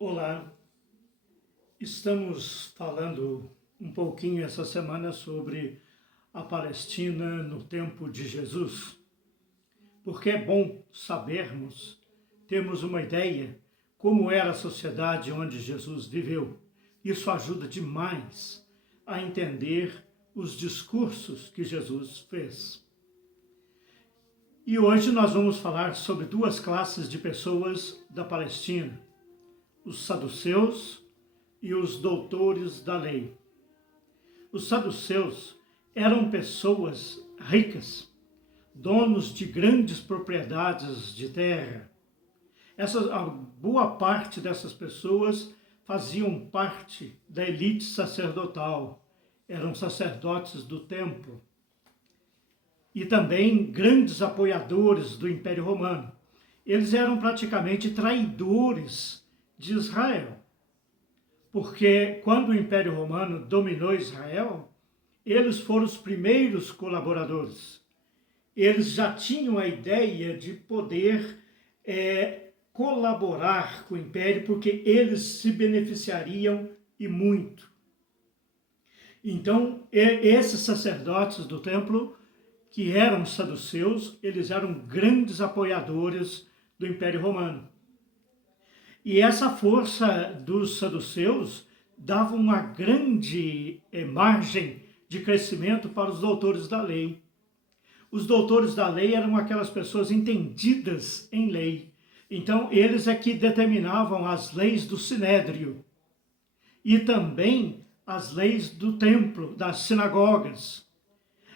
Olá, estamos falando um pouquinho essa semana sobre a Palestina no tempo de Jesus, porque é bom sabermos, termos uma ideia como era a sociedade onde Jesus viveu. Isso ajuda demais a entender os discursos que Jesus fez. E hoje nós vamos falar sobre duas classes de pessoas da Palestina: os saduceus e os doutores da lei. Os saduceus eram pessoas ricas, donos de grandes propriedades de terra. A boa parte dessas pessoas faziam parte da elite sacerdotal, eram sacerdotes do templo e também grandes apoiadores do Império Romano. Eles eram praticamente traidores de Israel, porque quando o Império Romano dominou Israel, eles foram os primeiros colaboradores. Eles já tinham a ideia de poder colaborar com o Império, porque eles se beneficiariam e muito. Então, esses sacerdotes do templo, que eram saduceus, eles eram grandes apoiadores do Império Romano. E essa força dos saduceus dava uma grande margem de crescimento para os doutores da lei. Os doutores da lei eram aquelas pessoas entendidas em lei. Então, eles é que determinavam as leis do Sinédrio e também as leis do templo, das sinagogas.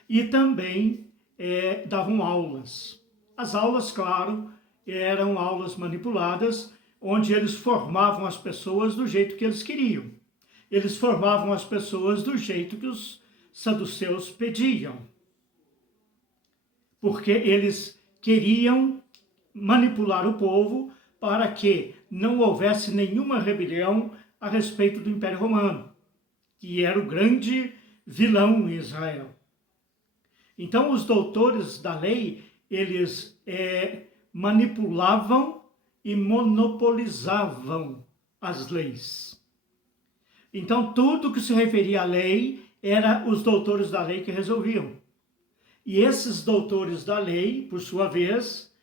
E também davam aulas. As aulas, claro, eram aulas manipuladas, onde eles formavam as pessoas do jeito que eles queriam. Eles formavam as pessoas do jeito que os saduceus pediam. Porque eles queriam manipular o povo para que não houvesse nenhuma rebelião a respeito do Império Romano, que era o grande vilão em Israel. Então, os doutores da lei, eles manipulavam e monopolizavam as leis. Então, tudo que se referia à lei, era os doutores da lei que resolviam. E esses doutores da lei, por sua vez,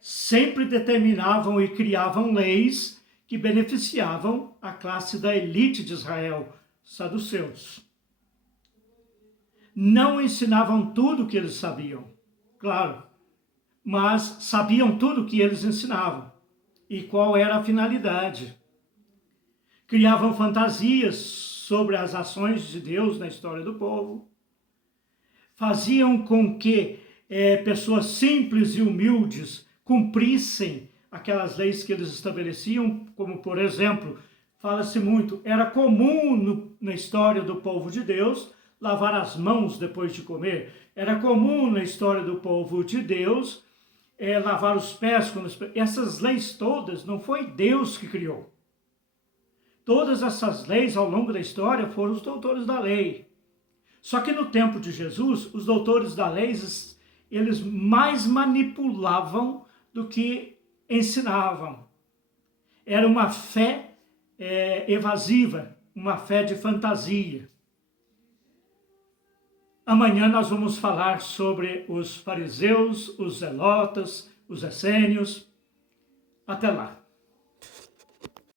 sempre determinavam e criavam leis que beneficiavam a classe da elite de Israel, saduceus. Não ensinavam tudo o que eles sabiam, claro, mas sabiam tudo o que eles ensinavam e qual era a finalidade. Criavam fantasias sobre as ações de Deus na história do povo. Faziam com que pessoas simples e humildes cumprissem aquelas leis que eles estabeleciam, como, por exemplo, fala-se muito, era comum na história do povo de Deus lavar as mãos depois de comer. Era comum na história do povo de Deus lavar os pés. Essas leis todas não foi Deus que criou. Todas essas leis ao longo da história foram os doutores da lei. Só que no tempo de Jesus, os doutores da lei, eles mais manipulavam do que ensinavam. Era uma fé evasiva, uma fé de fantasia. Amanhã nós vamos falar sobre os fariseus, os zelotas, os essênios. Até lá.